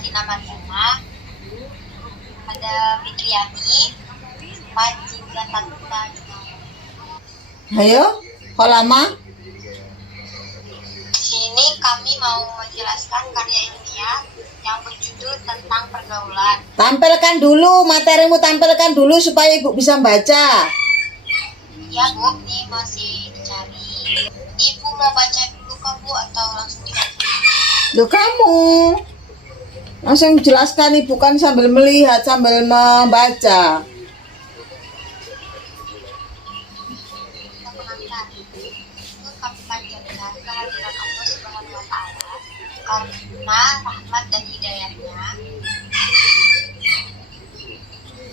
Adina Mariana, ada Fitriani, Panjingga Tanta. Ayo, kok lama? Di sini kami mau menjelaskan karya ilmiah yang berjudul tentang pergaulan. Tampilkan dulu, materimu tampilkan dulu supaya ibu bisa baca. Ya Bu, ini masih dicari. Ibu mau baca dulu kah Bu atau langsung dikasih? Loh kamu langsung jelaskan, ibu kan sambil melihat, sambil membaca. Kita mengantar. Itu kami panjatkan kehadiran Allah Subhanahu wa Ta'ala karena rahmat dan hidayahnya.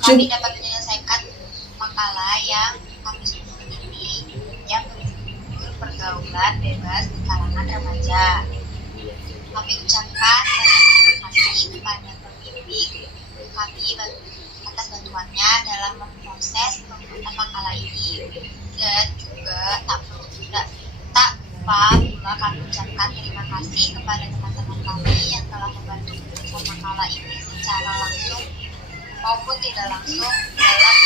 Kami dapat menyelesaikan makalah yang kami susun ini yang berjudul pergaulan bebas di kalangan remaja. Kami ucapkan terima kasih kepada pembimbing kami atas bantuannya dalam memproses pembuatan makalah ini, dan juga tak lupa pula kami ucapkan terima kasih kepada teman-teman kami yang telah membantu menulis makalah ini secara langsung maupun tidak langsung dalam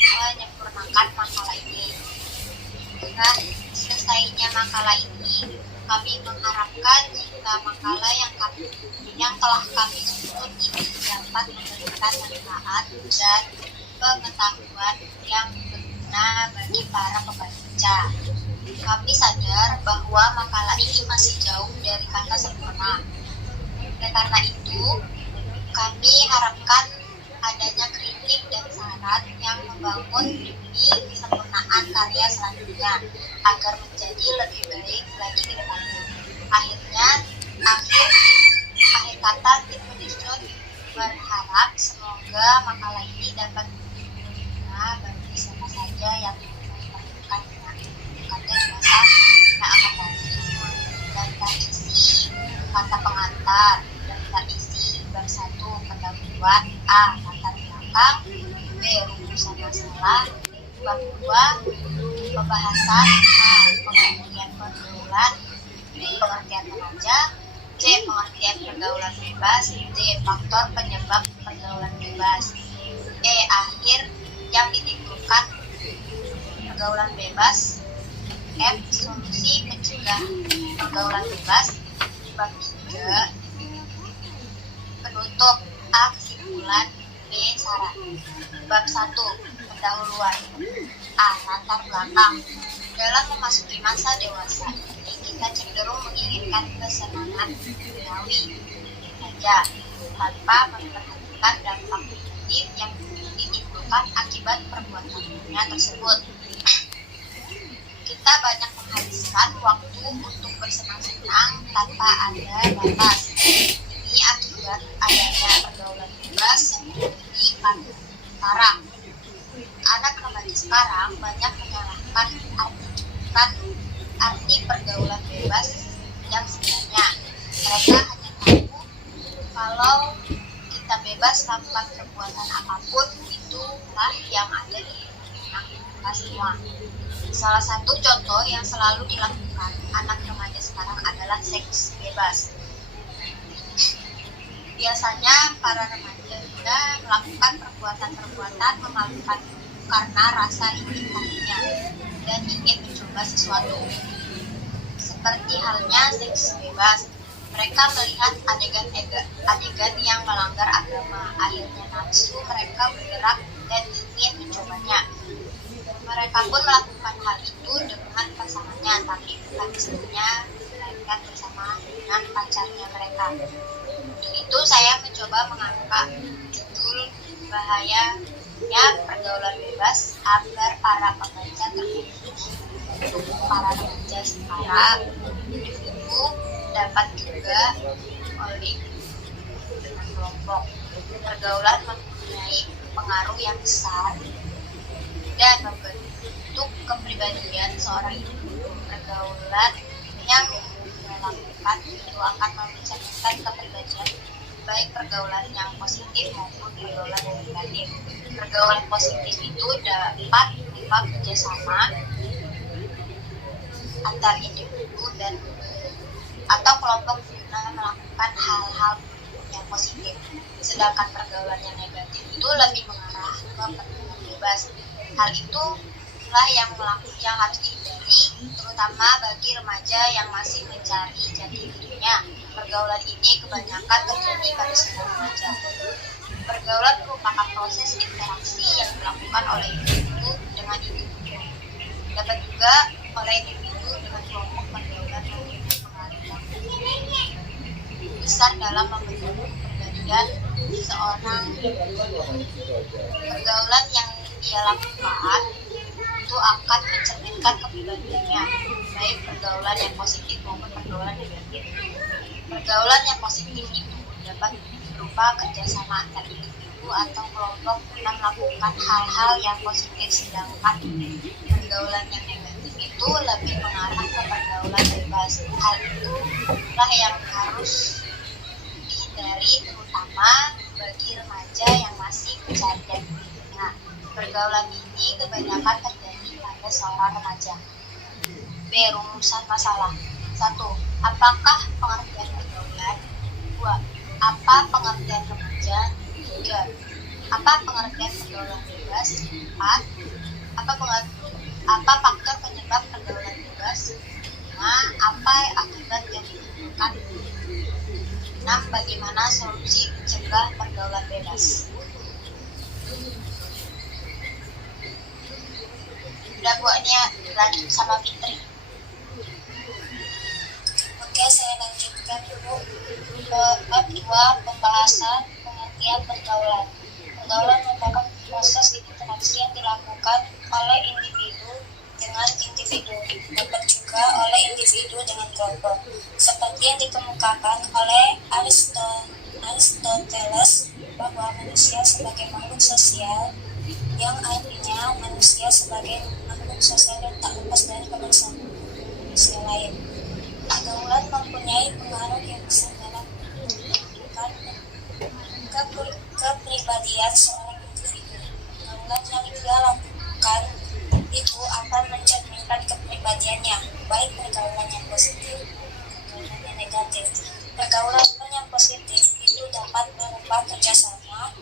menyempurnakan makalah ini. Dengan selesainya makalah ini, kami mengharapkan jika makalah yang telah kami susun ini dapat memberikan manfaat dan pengetahuan yang berguna bagi para pembaca. Kami sadar bahwa makalah ini masih jauh dari kata sempurna. Oleh karena itu, kami harapkan adanya kritik dan saran yang membangun demi kesempurnaan karya selanjutnya agar menjadi lebih baik lagi ke depannya. Akhir kata tim penyusun berharap semoga makalah ini dapat berguna bagi siapa saja yang membutuhkannya di masa yang akan datang. Daftar isi kata pengantar, daftar isi bab 1 pendahuluan, A latar belakang, B rumusan masalah, bab 2 pembahasan, A pengertian pergaulan, B pengertian remaja, C pengertian pergaulan bebas, D faktor penyebab pergaulan bebas, E akhir yang ditimbulkan pergaulan bebas, F solusi mencegah pergaulan bebas, bab 3 penutup, A kesimpulan, B saran. Bab 1 pendahuluan, A latar belakang. Dalam memasuki masa dewasa ini, kita cenderung menginginkan kesenangan duniawi saja tanpa memperhatikan dampak negatif yang ditimbulkan akibat perbuatan dunia tersebut. Kita banyak menghabiskan waktu untuk bersenang-senang tanpa ada batas. Ini akibat adanya pergaulan bebas yang terjadi pada sekarang. Anak remaja sekarang banyak menyalahkan arti pergaulan bebas yang sebenarnya. Mereka hanya tahu kalau kita bebas melakukan perbuatan apapun, itulah yang ada di benak kita semua. Salah satu contoh yang selalu dilakukan anak remaja sekarang adalah seks bebas. Biasanya para remaja juga melakukan perbuatan-perbuatan memalukan karena rasa ingin tahunya dan ingin mencoba sesuatu. Seperti halnya seks bebas, mereka melihat adegan yang melanggar agama. Akhirnya nafsu mereka bergerak dan ingin mencobanya. Mereka pun melakukan hal itu dengan pasangannya, tapi bukan istrinya, melainkan bersama dengan pacarnya mereka. Untuk itu saya mencoba mengangkat judul bahayanya pergaulan bebas agar para pembaca terkhusus untuk para remaja sekarang individu dapat juga oleh dengan kelompok. Pergaulan mempunyai pengaruh yang besar dan membentuk kepribadian seorang individu. Pergaulan yang dilakukan itu akan mencerminkan kepribadian, baik pergaulan yang positif maupun pergaulan yang negatif. Pergaulan positif itu dapat berupa kerjasama antar individu dan atau kelompok guna melakukan hal-hal yang positif. Sedangkan pergaulan yang negatif itu lebih mengarah ke pergaulan bebas. Hal itu yang harus dihindari, terutama bagi remaja yang masih mencari jati dirinya. Pergaulan ini kebanyakan terjadi pada semua remaja. Pergaulan merupakan proses interaksi yang dilakukan oleh individu dengan individu. Dapat juga oleh individu dengan kelompok pergaulan yang berpengaruh besar dalam membentuk kepribadian seseorang. Pergaulan yang ia lakukan itu akan mencerminkan kepribadiannya, baik pergaulan yang positif maupun pergaulan negatif. Pergaulan yang positif itu dapat berupa kerjasama antar individu atau kelompok guna melakukan hal-hal yang positif, sedangkan pergaulan yang negatif itu lebih mengarah ke pergaulan bebas. Hal itulah yang harus dihindari, terutama bagi remaja yang masih mencari jati dirinya. Pergaulan ini kebanyakan terjadi pada seorang remaja. B. Rumusan masalah. 1. Apakah pengertian pergaulan? 2. Apa pengertian remaja? 3. Apa pengertian pergaulan bebas? 4. Apa faktor penyebab pergaulan bebas? 5. Apa akibat yang ditimbulkan? 6. Bagaimana solusi mencegah pergaulan bebas? Udah buatnya lanjut sama Fitri. Oke, saya lanjutkan dulu ke bab 2, pembahasan pengertian pergaulan. Pergaulan merupakan proses interaksi yang dilakukan oleh individu dengan individu, dapat juga oleh individu dengan kelompok, seperti yang dikemukakan oleh Aristoteles bahwa manusia sebagai makhluk sosial, yang artinya manusia sebagai makhluk sosial yang tak lepas dari kebersamaan manusia lain. Pergaulan mempunyai pengaruh yang besar dalam menentukan kepribadian seorang individu. Pergaulan yang dia lakukan itu akan mencerminkan kepribadiannya, baik pergaulan yang positif maupun yang negatif. Pergaulan yang positif itu dapat berupa kerjasama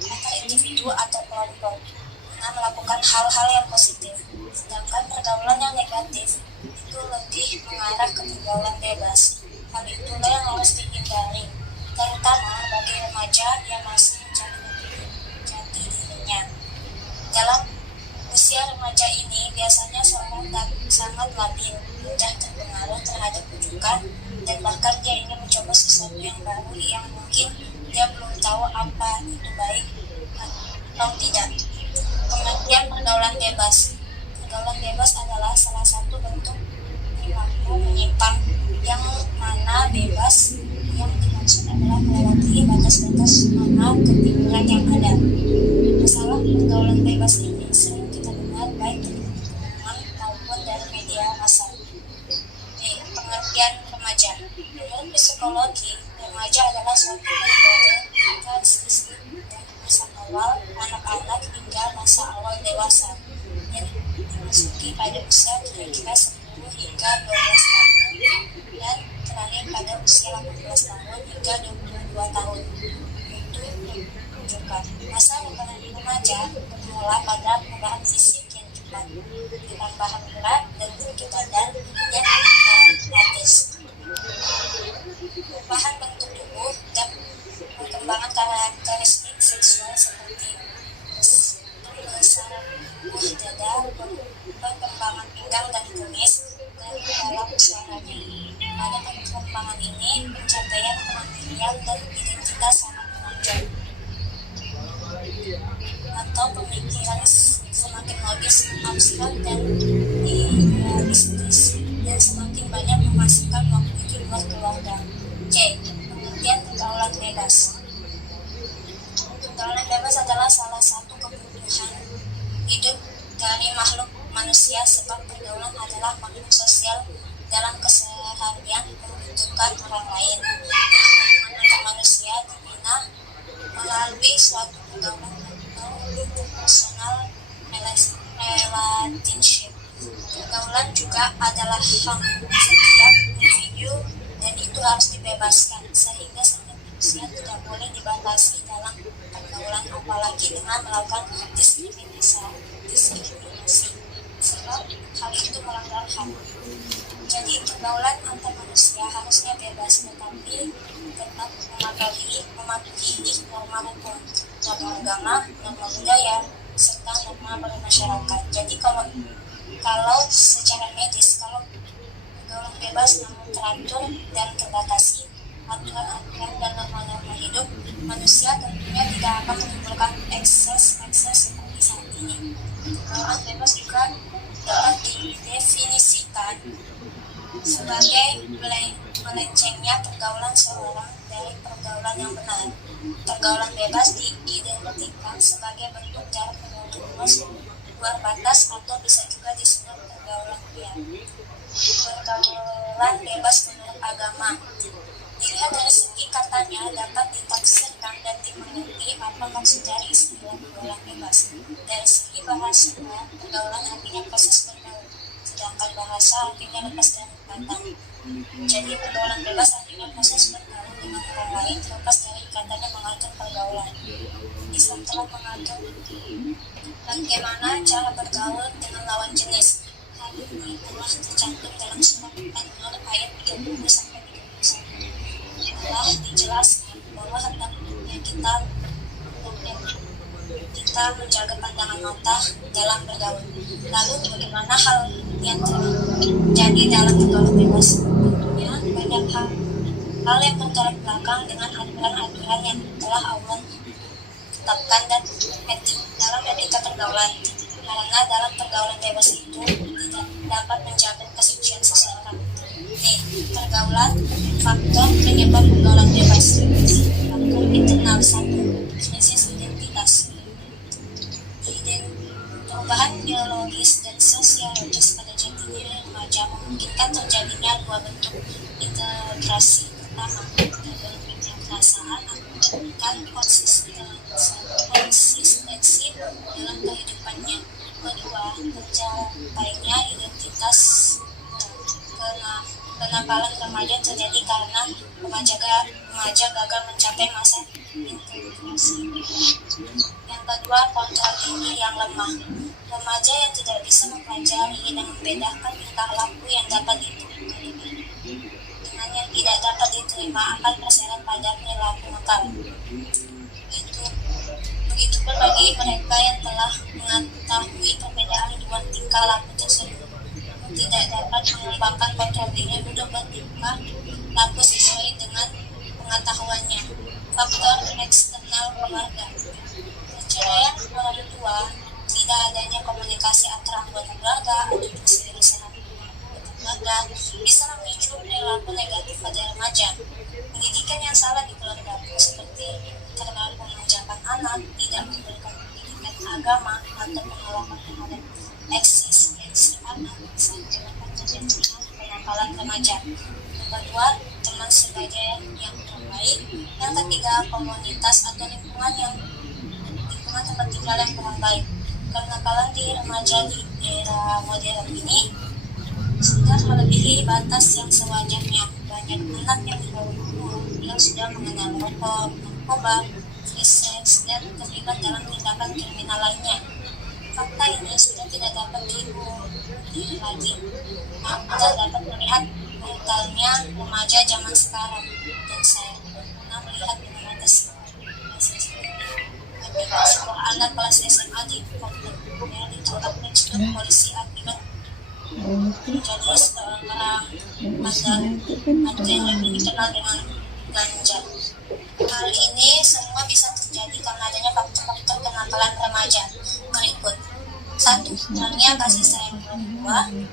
antar individu atau kelompok guna melakukan hal-hal yang positif. Sedangkan pergaulan yang negatif itu lebih mengarah ke pergaulan bebas. Hal itulah yang harus dihindari, terutama bagi remaja yang masih mencari jati dirinya. Dalam usia remaja ini biasanya seorang sangat labil, mudah terpengaruh terhadap rujukan, dan bahkan dia ingin mencoba sesuatu yang baru yang mungkin dia belum tahu apa itu baik atau tidak. Pengertian pergaulan bebas. Pergaulan bebas adalah salah satu bentuk perilaku menyimpang, yang mana bebas yang dimaksud adalah melewati batas-batas norma ketimuran yang ada. Masalah pergaulan bebas ini sering kita dengar baik dari lingkungan maupun dari media massa. B. Pengertian remaja. Menurut psikologi, remaja adalah suatu periode transisi dari masa awal anak-anak hingga masa awal dewasa, yang dimasuki pada usia kira-kira 10 hingga 12 tahun dan terakhir pada usia 18 tahun hingga 22 tahun. Itu menunjukkan masa remaja bermula pada perubahan fisik yang cepat, penambahan berat dan bentuk badan yang dramatis, perubahan bentuk tubuh, dan perkembangan karakteristik seksual seperti pembesaran tubuh dada, perkembangan pinggang dan kumis, dan dalam suaranya. Pada perkembangan ini, pencapaian kemandirian dan identitas sangat menonjol, atau pemikiran semakin logis, abstrak, dan idealistis, dan semakin banyak memasukkan waktu di luar keluarga. C. Pengertian pergaulan bebas. Pergaulan bebas adalah salah satu kebutuhan hidup dari makhluk manusia, sebab pergaulan adalah makhluk sosial dalam keseharian membutuhkan orang lain. Hubungan antar manusia dibina melalui suatu pergaulan atau personal relationship. Pergaulan juga adalah hak setiap individu dan itu harus dibebaskan, sehingga setiap manusia dibatasi dalam pergaulan, apalagi dengan melakukan diskriminasi, sebab hal itu melanggar HAM. Jadi pergaulan antar manusia harusnya bebas, tetapi tetap mematuhi norma hukum, norma agama, norma budaya, serta norma bermasyarakat. Jadi kalau secara medis, kalau pergaulan bebas namun teratur dan terbatasi aturan-aturan dan norma-norma hidup manusia, tentunya tidak akan menimbulkan ekses seperti saat ini. Pergaulan bebas juga dapat didefinisikan sebagai melencengnya pergaulan seorang dari pergaulan yang benar. Pergaulan bebas diidentikan sebagai bentuk jarak menerus luar batas, atau bisa juga disebut pergaulan liar. Pergaulan bebas menurut agama dilihat dari segi katanya dapat ditafsirkan dan dimengerti apa maksud dari istilah pergaulan bebas. Dari segi bahasa, pergaulan artinya proses bergaul, sedangkan bahasa artinya lepas dari ikatan. Jadi pergaulan bebas artinya proses bergaul dengan orang lain terlepas dari ikatan yang mengatur pergaulan. Islam telah mengatur bagaimana cara bergaul dengan lawan jenis. Hal ini telah tercantum dalam surat An-Nur ayat 30-31. Telah dijelaskan bahwa hendaknya kita menjaga pandangan mata dalam bergaul. Lalu bagaimana hal yang terjadi dalam pergaulan bebas? Tentunya banyak hal yang bertolak belakang dengan aturan-aturan yang telah Allah tetapkan dan dalam etika pergaulan, karena dalam pergaulan bebas itu tidak dapat menjamin kesucian seseorang. Pergaulan faktor penyebab pergaulan bebas. Faktor internal 1. Krisis identitas. Perubahan biologis dan sosiologis pada jati diri remaja memungkinkan terjadinya dua bentuk integrasi. Pertama, terbentuknya perasaan akan konsistensi dalam kehidupannya. Kedua, tercapainya identitas. Penampalan remaja terjadi karena remaja gagal mencapai masa integrasi. Yang kedua, kontrol diri yang lemah. Remaja yang tidak bisa mempelajari dan membedakan tingkah laku yang dapat diterima dengan yang tidak dapat diterima akan terseret pada perilaku nakal. Begitupun bagi mereka yang telah mengetahui perbedaan dua tingkah laku tersebut, tidak dapat mengembangkan kontrol diri untuk bertingkah laku sesuai dengan pengetahuannya. Faktor eksternal keluarga. Perceraian orang tua, tidak adanya komunikasi antara anggota keluarga atau keseriusan anggota keluarga bisa memicu perilaku negatif pada remaja. Pendidikan yang salah di keluarga, seperti terlalu memanjakan anak, tidak memberikan pendidikan agama, atau pengalaman terhadap eksistensi anak, bisa menyebabkan terjadinya penampalan remaja. Yang kedua, teman sebaya yang terbaik. Yang ketiga, komunitas atau lingkungan tempat tinggal yang kurang baik. Kenakalan di remaja di era modern ini sudah melebihi batas yang sewajarnya. Banyak anak yang di bawah umur yang sudah mengenal rokok, narkoba, free sex, dan terlibat dalam tindakan kriminal lainnya. Fakta ini sudah tidak dapat dihindari lagi. Kita dapat melihat brutalnya remaja zaman sekarang, dan saya pernah melihat dengan mata ketika sebuah anak kelas SMA di Komplit ditangkap dan polisi akibat menjadi seorang mantan yang lebih dikenal dengan ganja. Hal ini semua bisa terjadi karena adanya faktor-faktor kenakalan remaja berikut. 1. Kurangnya kasih sayang orang tua. 2.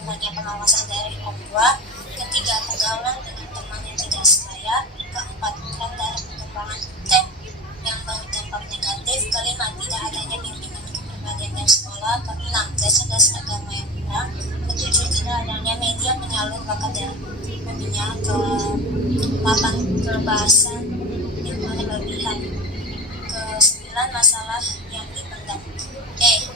Kurangnya pengawasan dari orang tua. 3. Pergaulan dengan teman yang tidak sebaya. 4. Rendah perkembangan yang berdampak negatif. 5. Tidak adanya bimbingan kepribadian dari sekolah. 6. Dasar-dasar agama yang kurang. 7. Tidak adanya media penyalur bakat dan hobinya. 8. Kebahasan yang berlebihan. 9. Masalah yang dipendam.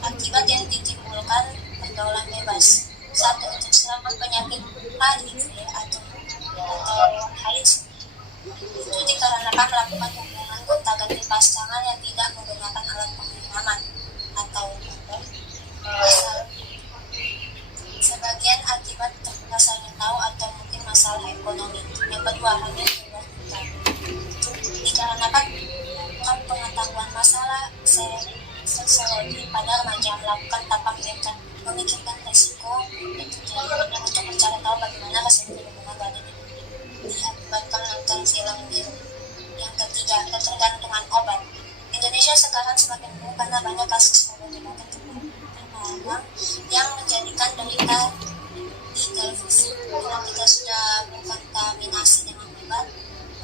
Akibat yang ditimbulkan pergaulan bebas. 1. Untuk selamat penyakit HIV atau AIDS itu dikarenakan melakukan hubungan ganti pasangan yang tidak menggunakan alat pengaman atau kondom. Sebagian akibat rasa ingin tahu atau mungkin masalah ekonomi. Yang kedua, hanya jumlah nikah. Dikarenakan pengetahuan masalah seksologi pada remaja melakukan tanpa memikirkan resiko yang terjadi untuk mencari tahu bagaimana rasanya hubungan badan diakibatkan menonton film biru. Yang ketiga, ketergantungan obat. Indonesia sekarang semakin buruk karena banyak kasus obat-obatan terlarang yang menjadikan derita di televisi. Bila kita sudah berkontaminasi dengan obat,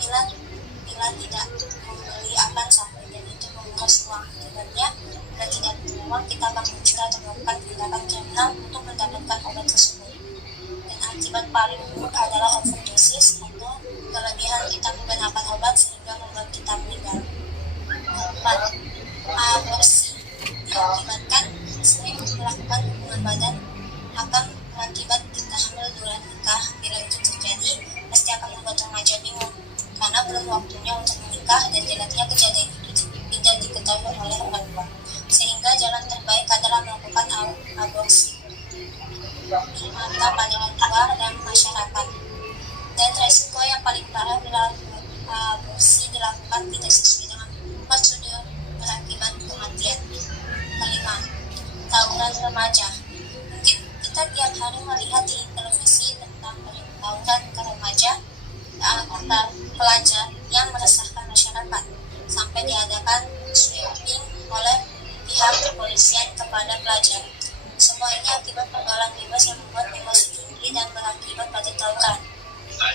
bila tidak membeli akan sampai dan itu menguras uang. Akibatnya, bila tidak punya uang, kita akan mencuri atau melakukan tindakan kriminal untuk mendapatkan obat tersebut. Dan akibat paling buruk adalah overdosis atau kelebihan kita menggunakan obat sehingga membuat kita meninggal. 4. Aborsi diakibatkan sering melakukan hubungan badan akan berakibat kita hamil di luar nikah. Bila itu terjadi, pasti akan membuat remaja bingung karena belum waktunya untuk menikah dan jelasnya kejadian itu tidak diketahui oleh orang tua, sehingga jalan terbaik adalah melakukan aborsi mata pada orang tua dan masyarakat. Dan resiko yang paling parah bila aborsi dilakukan tidak sesuai dengan prosedur berakibat kematian. 5. Tawuran remaja. Mungkin kita tiap hari melihat di televisi tentang tawuran ke remaja antar pelajar yang meresahkan masyarakat sampai diadakan sweeping oleh pihak kepolisian kepada pelajar. Semua ini akibat pergaulan bebas yang membuat emosi tinggi dan berakibat pada tawuran.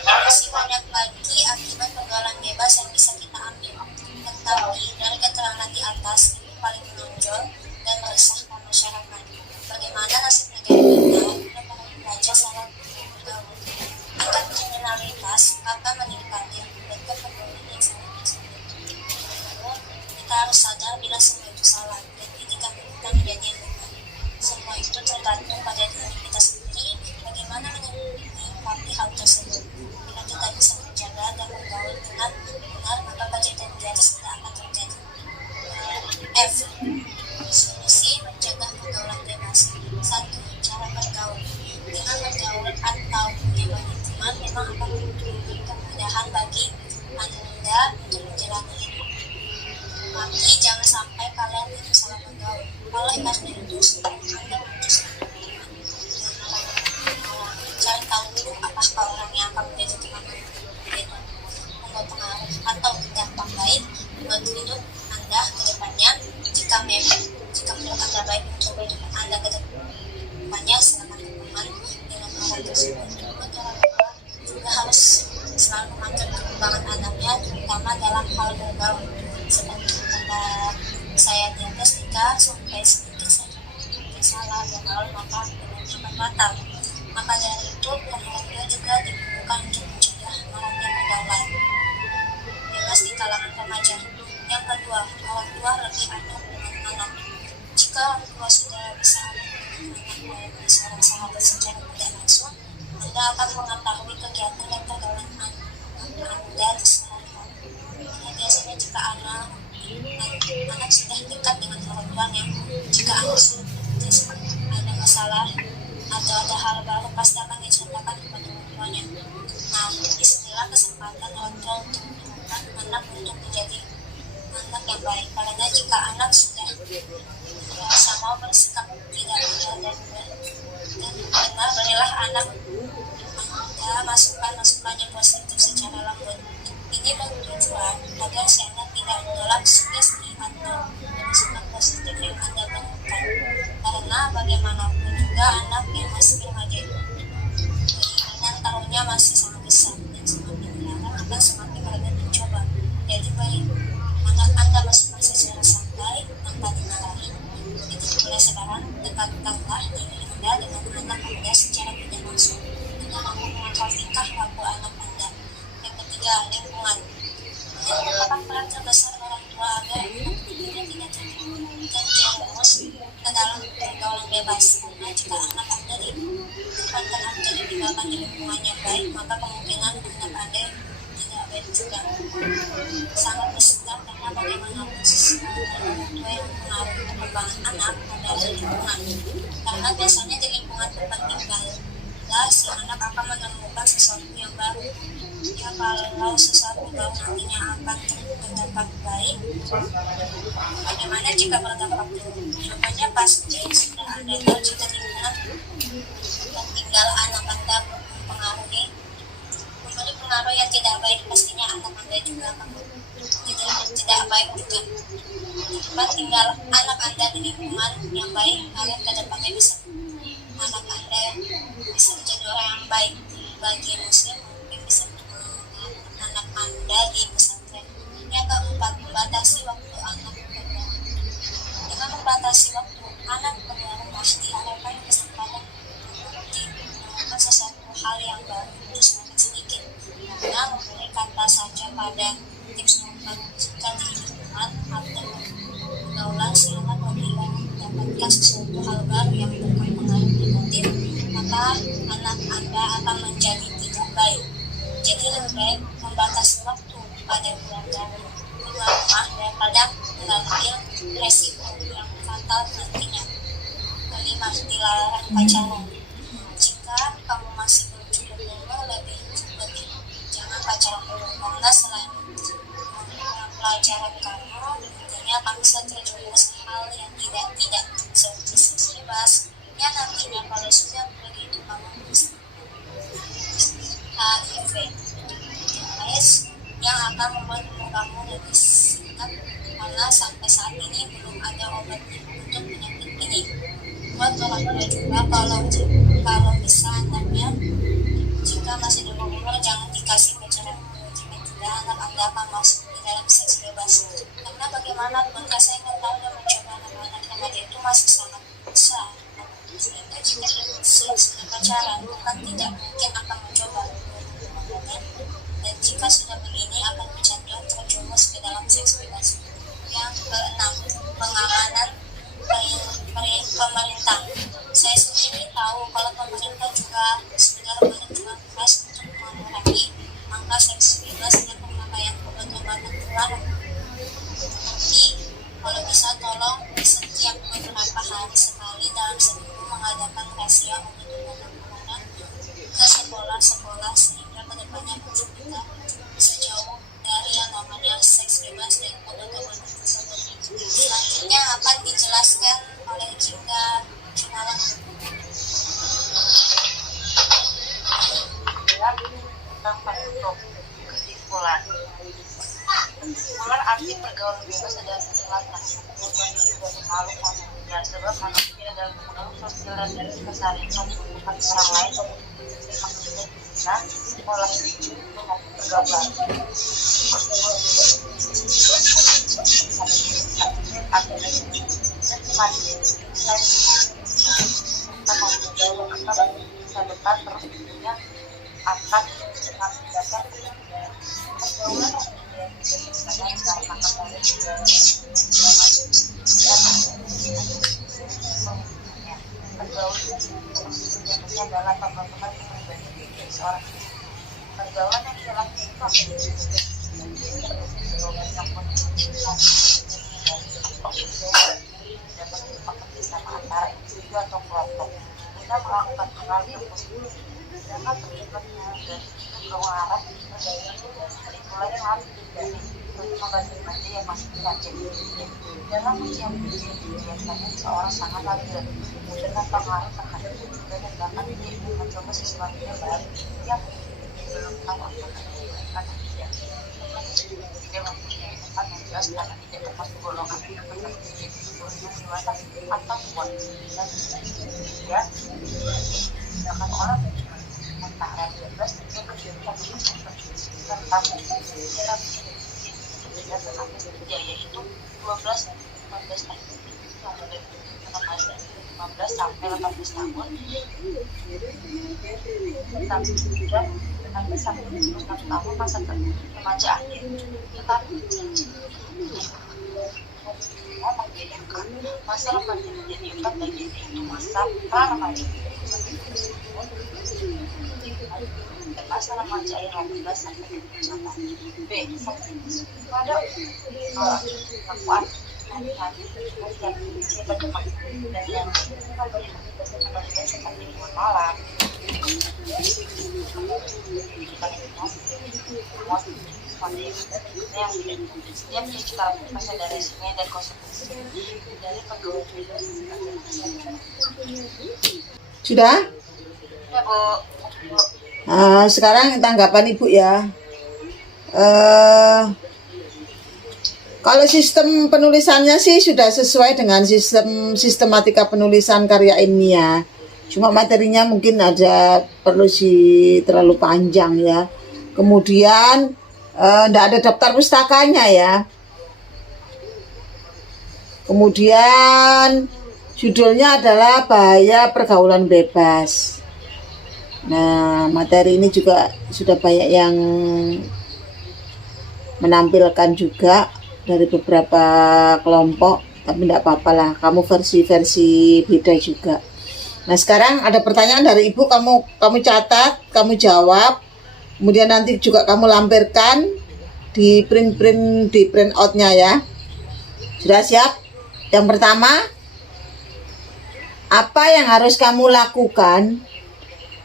Masih banyak lagi akibat pergaulan bebas yang bisa kita ambil, tetapi dari keterangan di atas ini paling menonjol dan meresahkan masyarakat. Bagaimana nasib negara kita bila para pelajar salah bergaul? Tingkat kriminalitas akan meningkat yang menyebabkan pergaulan yang sangat sulit. Kita harus sadar bila semua itu salah dan didikan kita menjadi yang benar. Semua itu tergantung pada diri kita sendiri bagaimana menyikapi hal tersebut. Bila kita bisa menjaga dan bergaul dengan benar, maka kejadian di atas tidak akan terjadi. F. Solusi mencegah pergaulan bebas. 1. Cara bergaul. Dengan bergaul atau punya banyak teman memang akan memberi kemudahan bagi Anda untuk menjalani hidup. Tapi jangan sampai kalian itu salah bergaul. Oleh karena itu, sebelum Anda memutuskan cari tahu dulu apakah orang yang akan menjadi teman itu membawa pengaruh atau dampak baik buat hidup Anda ke depannya. Jika menurut Anda baik untuk hidup Anda ke depannya, silakan berteman dengan orang tersebut. Orang tua juga harus selalu memantau perkembangan anaknya, terutama dalam hal bergaul. Seperti kata saya di atas, jika sampai sedikit saja salah bergaul maka hubungannya akan batal. Maka dari itu orang tua juga dibutuhkan untuk mencegah maraknya pergaulan bebas di kalangan remaja. Yang kedua, orang tua lebih adil dengan anak. Jika orang tua sudah bisa mengenal anak seorang sahabat secara tidak langsung, Anda akan mengetahui kegiatan dan pergaulan Anda di sehari-hari. Biasanya jika anak sudah dekat dengan orang tuanya, jika anak sudah ada masalah atau ada hal baru, pasti akan diceritakan kepada orang tuanya. Nah, disinilah kesempatan orang tua untuk menemukan anak untuk menjadi anak yang baik. Karena jika anak sudah merasa mau bersikap tidak benar dan benar, berilah anak Anda masukan yang positif secara lembut. Ini bertujuan agar si anak tidak menolak sugesti atau masukan positif yang Anda berikan. Karena bagaimanapun juga anak yang masih remaja itu keinginan tahunya masih sangat besar dan semakin dilarang akan semakin berani mencoba. Jadi baik anak Anda masuk secara santai tanpa dimarahi. Begitu mulai sekarang, dekatkanlah diri Anda dengan anak Anda secara tidak langsung dengan mampu mengontrol tingkah laku anak Anda. Yang ketiga, lingkungan. Ini merupakan peran terbesar orang tua agar anak didiknya tidak terjerumus ke dalam pergaulan bebas. Karena jika anak Anda ditempatkan atau ditinggalkan di lingkungan yang baik, maka kemungkinan anak Anda tidak baik juga sangat besar. jelaskan karena bagaimanapun orang tua yang mempengaruhi perkembangan anak adalah lingkungan. Karena biasanya di lingkungan tempat tinggal si anak akan menemukan sesuatu yang baru. Ya kalau sesuatu baru nantinya akan berdampak baik, bagaimana jika berdampak buruk? Jawabannya pasti sudah Anda tahu jika lingkungan tempat tinggal anak Anda mempengaruhi memberi pengaruh yang tidak baik, pastinya anak Anda juga akan tidak baik juga. Tempat tinggal anak Anda di lingkungan yang baik, kalian ke depannya bisa anak Anda bisa menjadi orang yang baik. Bagi muslim mungkin bisa anak Anda di pesantren. Yang keempat, membatasi waktu anak berbaru. Dengan membatasi waktu anak berbaru pasti diharapkan kesempatan untuk melakukan sesuatu hal yang baru itu semakin sedikit. Karena memberi kata saja pada tips nomor jika di lingkungan atau pergaulan si anak apabila mendapatkan sesuatu hal baru yang berpengaruh negatif, maka anak Anda akan menjadi tidak baik. Jadi lebih baik membatasi waktu pada keluarga rumah daripada mengambil resiko yang fatal nantinya. Kelima, dilarang pacaran. Jika kamu masih belum cukup umur, lebih jangan pacaran dulu, karena selain pelajaran kamu, nantinya kamu bisa terjerumus hal yang tidak seperti seks bebas. Ya nantinya kalau sudah begitu kamu bisa HIV AIDS yang akan membuat umur kamu lebih singkat, karena sampai saat ini belum ada obat untuk penyakit ini. Buat orang tua juga, kalau bisa anaknya jika masih di bawah umur jangan dikasih pacaran dulu. Jika tidak, anak Anda akan masuk di dalam seks bebas. Karena bagaimanapun saya nggak tahu dan mencoba anak-anak remaja itu masih sangat besar. Sehingga jika sudah pacaran bukan tidak mungkin akan mencoba dan jika sudah begini akan kecanduan terjerumus ke dalam seks bebas. Yang keenam, pengamanan pemerintah. Saya sendiri tahu kalau pemerintah juga sudah berjuang keras untuk mengurangi angka seks bebas dan pemakaian obat-obatan terlarang. Tapi kalau bisa tolong setiap beberapa hari sekali dalam seminggu mengadakan razia obat-obatan ke sekolah-sekolah sehingga kedepannya kita bisa jauh dari yang namanya seks bebas dan obat-obatan tersebut. Selanjutnya akan dijelaskan oleh Jingga Jumalang. Tentang untuk kesimpulan. Kesimpulan arti pergaulan bebas adalah kesempatan malu dan sebab manusia adalah makhluk sosial dan dari keseharian membutuhkan orang lain maksudnya kita pola hidup pergaulan masa depan terus tentunya akan mengakibatkan pergaulan karena pergaulan adalah perkembangan kepribadian dari seorang pergaulan yang kita lakukan pergaulan yang dapat merupakan bersama antara individu atau kelompok. Kita melakukan hal yang positif dengan terlibatnya dan pengeluaran itulah yang harus dihindari untuk membantu yang masih belajar. Dalam usia biasanya seorang sangat labil dengan pengaruh terhadap keluarga dan bahkan dia ingin mencoba sesuatu yang baru yang belum tahu apa yang tidak mempunyai tempat yang jelas karena tidak termasuk golongan yang menjadi dewasa atau kuat dan dia sedangkan orang antara 12 hingga 14 tentang yaitu 12 dan 15 tahun yang mulai 15 sampai 18 tahun tetapi sudah 15 sampai 21 tahun masa remaja akhir. Tetapi membedakan masa remaja menjadi 4 bagian yaitu masa pra remaja masa remaja yang 18 sampai 21. B. Seks pada perempuan hari-hari yang berusia berdemak dan yang suka beraktivitas pekerjaan seperti di malam. Setiap digital pasal dari resmi dan konsumsi dari pegawai Sudah? ya Bu. Sekarang tanggapan Ibu ya. Kalau sistem penulisannya sih sudah sesuai dengan sistematika penulisan karya ilmiah. Cuma materinya mungkin ada perlu terlalu panjang ya. Kemudian enggak ada daftar pustakanya ya. Kemudian judulnya adalah bahaya pergaulan bebas. Nah, materi ini juga sudah banyak yang menampilkan juga dari beberapa kelompok, tapi tidak apa-apa lah, kamu versi beda juga. Nah, sekarang ada pertanyaan dari Ibu, kamu catat, kamu jawab, kemudian nanti juga kamu lampirkan di print outnya ya. Sudah siap? Yang pertama, apa yang harus kamu lakukan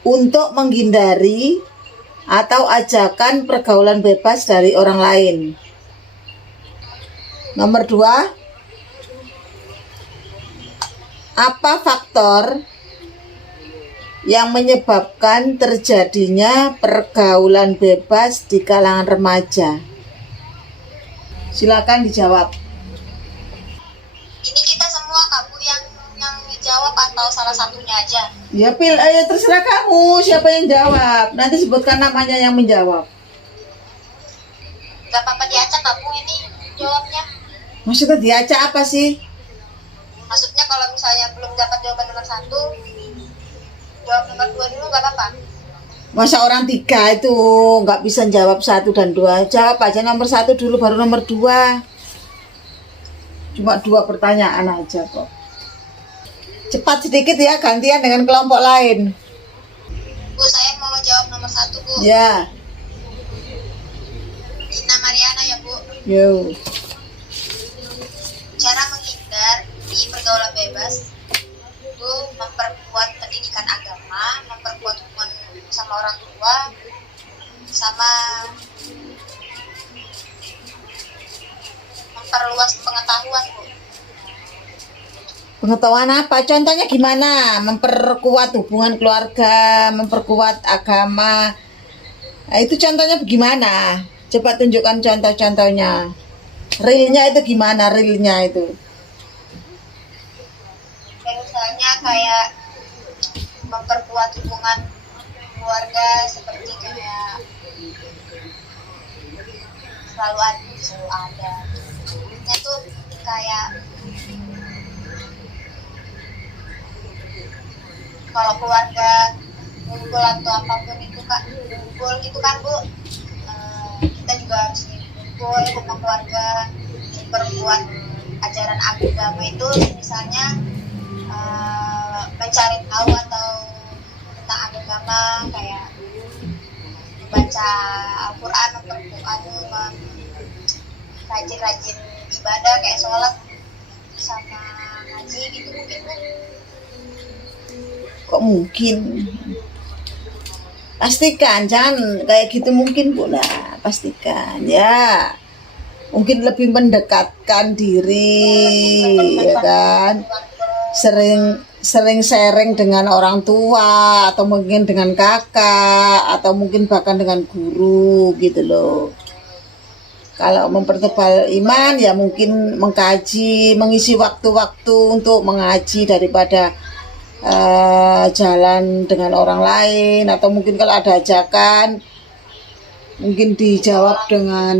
untuk menghindari atau ajakan pergaulan bebas dari orang lain? Nomor 2, apa faktor yang menyebabkan terjadinya pergaulan bebas di kalangan remaja? Silakan dijawab. Ini kita semua kamu yang jawab atau salah satunya aja? Ya terserah kamu siapa yang jawab. Nanti sebutkan namanya yang menjawab. Gak apa-apa diacak kamu ini jawabnya. Maksudnya diacak apa sih? Maksudnya kalau misalnya belum dapat jawaban nomor 1, jawab nomor 2 dulu gak apa-apa? Masa orang 3 itu nggak bisa jawab 1 dan 2. Jawab aja nomor 1 dulu baru nomor 2. Cuma 2 pertanyaan aja kok. Cepat sedikit ya, gantian dengan kelompok lain. Bu, saya mau jawab nomor 1, Bu. Ya. Gina Mariana ya, Bu. Yo. Cara menghindar di pergaulan bebas itu memperkuat pendidikan agama, memperkuat hubungan sama orang tua, sama memperluas pengetahuan, Bu. Pengetahuan apa? Contohnya gimana? Memperkuat hubungan keluarga, memperkuat agama. Nah, itu contohnya bagaimana? Coba tunjukkan contoh-contohnya. Realnya itu gimana? Realnya itu. Misalnya kayak memperkuat hubungan keluarga seperti kayak selalu ada. Itu tuh kayak kalau keluarga ngumpul atau apapun itu Kak, ngumpul gitu kan Bu, kita juga harus ngumpul sama keluarga, memperkuat ajaran agama itu misalnya mencari tahu atau tentang agama kayak membaca Al-Quran, rajin-rajin ibadah kayak sholat sama ngaji gitu mungkin Bu. Kok mungkin? Pastikan, jangan kayak gitu mungkin Bu lah, pastikan ya. Mungkin lebih mendekatkan diri, ya kan? Sering sharing dengan orang tua atau mungkin dengan kakak atau mungkin bahkan dengan guru gitu loh. Kalau mempertebal iman ya mungkin mengkaji, mengisi waktu-waktu untuk mengaji daripada jalan dengan orang lain, atau mungkin kalau ada ajakan mungkin dijawab dengan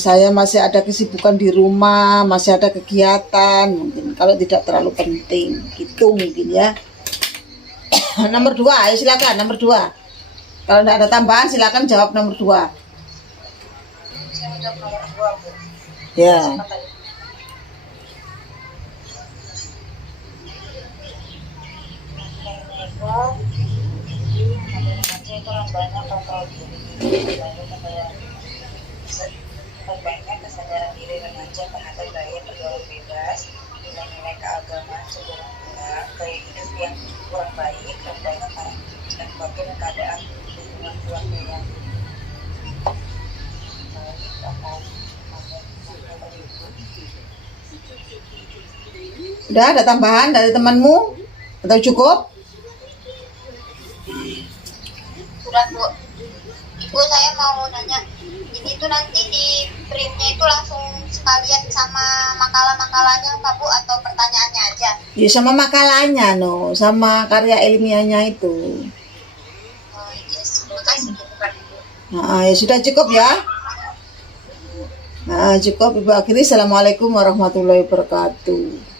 saya masih ada kesibukan di rumah, masih ada kegiatan, mungkin kalau tidak terlalu penting gitu mungkin ya. Nomor 2, ayo silakan nomor 2. Kalau tidak ada tambahan silakan jawab nomor 2. Saya menjawab nomor 2, Bu. Ya. Itu kontrol diri, lalu memperbanyak kesadaran diri remaja terhadap gaya pergaulan bebas, nilai-nilai keagamaan cenderung kurang, gaya hidup yang kurang baik, rendahnya dan bagian keadaan lingkungan keluarga yang baik atau Udah ada tambahan dari temanmu atau cukup? Sudah Bu. Ibu saya mau nanya, ini tuh nanti di printnya itu langsung sekalian sama makalah-makalahnya apa Bu, atau pertanyaannya aja? Ya sama makalahnya no, sama karya ilmiahnya itu. Oh yes, terima kasih Bu. Nah, ya sudah cukup ya. Nah, cukup Ibu akhiri. Assalamualaikum warahmatullahi wabarakatuh.